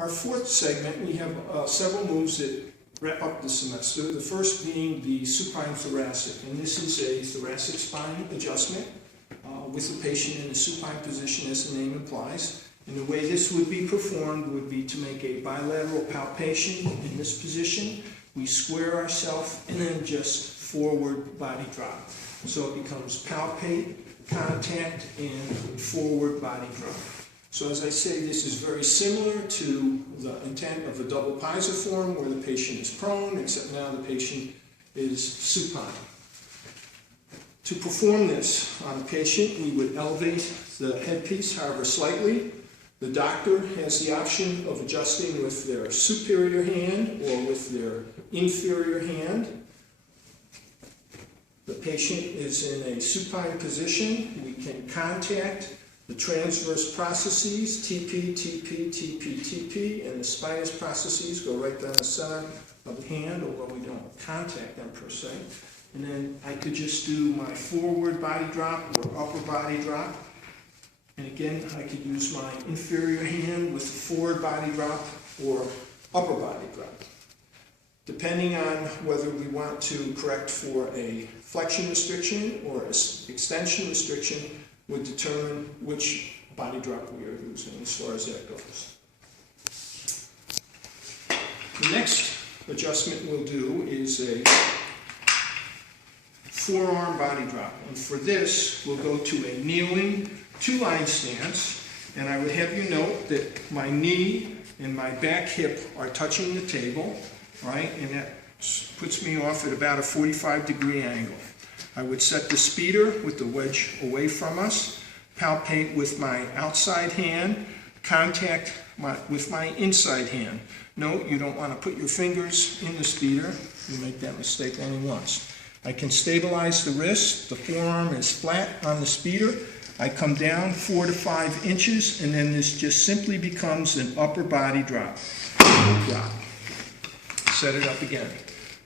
Our fourth segment, we have several moves that wrap up the semester. The first being the supine thoracic, and this is a thoracic spine adjustment with the patient in a supine position, as the name implies. And the way this would be performed would be to make a bilateral palpation in this position. We square ourselves and then just forward body drop. So it becomes palpate, contact, and forward body drop. So as I say, this is very similar to the intent of a double pisiform where the patient is prone, except now the patient is supine. To perform this on a patient, we would elevate the headpiece, however slightly. The doctor has the option of adjusting with their superior hand or with their inferior hand. The patient is in a supine position. We can contact the transverse processes, TP, TP, TP, TP, and the spinous processes go right down the center of the hand, although we don't contact them per se. And then I could just do my forward body drop or upper body drop. And again, I could use my inferior hand with forward body drop or upper body drop. Depending on whether we want to correct for a flexion restriction or an extension restriction would determine which body drop we are using as far as that goes. The next adjustment we'll do is a forearm body drop. And for this, we'll go to a kneeling two-line stance, and I would have you note that my knee and my back hip are touching the table, right? And that puts me off at about a 45-degree angle. I would set the speeder with the wedge away from us, palpate with my outside hand, contact with my inside hand. Note, you don't want to put your fingers in the speeder. You make that mistake only once. I can stabilize the wrist. The forearm is flat on the speeder. I come down 4 to 5 inches, and then this just simply becomes an upper body drop. Drop. Set it up again.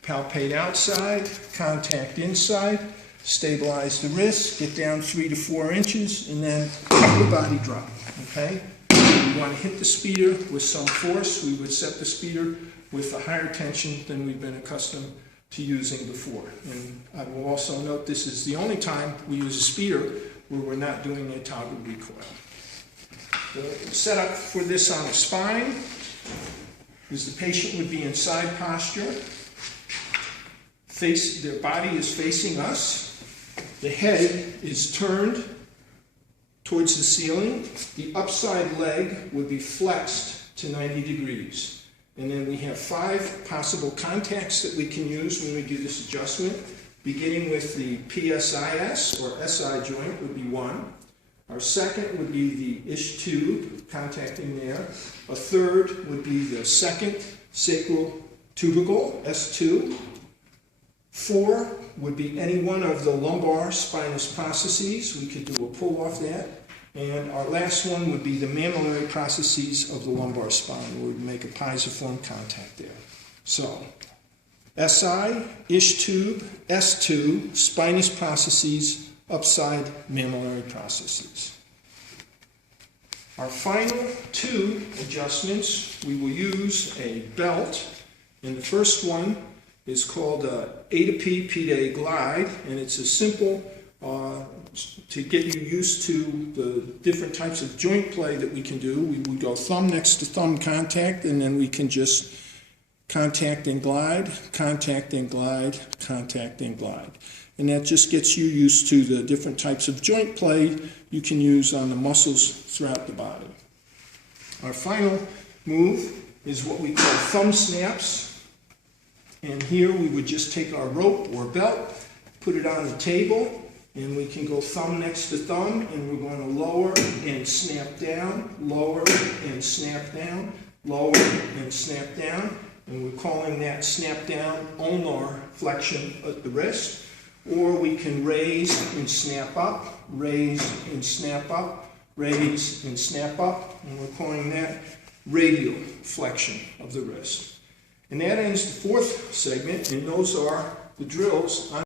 Palpate outside, contact inside, stabilize the wrist, get down 3 to 4 inches, and then upper body drop. Okay? We want to hit the speeder with some force. We would set the speeder with a higher tension than we've been accustomed to using before. And I will also note this is the only time we use a speeder where we're not doing a toggle recoil. The setup for this on the spine is the patient would be in side posture. Their body is facing us. The head is turned towards the ceiling. The upside leg would be flexed to 90 degrees. And then we have 5 possible contacts that we can use when we do this adjustment. Beginning with the PSIS or SI joint would be 1. Our second would be the ish tube, contacting there. A third would be the second sacral tubercle, S2. 4 would be any one of the lumbar spinous processes. We could do a pull off that. And our last one would be the mammillary processes of the lumbar spine, where we make a pisiform contact there. So, SI, ish tube, S2, spinous processes, upside mammillary processes. Our final 2 adjustments, we will use a belt, and the first one is called A to P, P to A glide, and it's a simple to get you used to the different types of joint play that we can do. We would go thumb next to thumb contact, and then we can just contact and glide, contact and glide, contact and glide. And that just gets you used to the different types of joint play you can use on the muscles throughout the body. Our final move is what we call thumb snaps. And here we would just take our rope or belt, put it on the table, and we can go thumb next to thumb, and we're going to lower and snap down, lower and snap down, lower and snap down. And we're calling that snap down ulnar flexion at the wrist. Or we can raise and snap up, raise and snap up, raise and snap up. And we're calling that radial flexion of the wrist. And that ends the 4th segment, and those are the drills on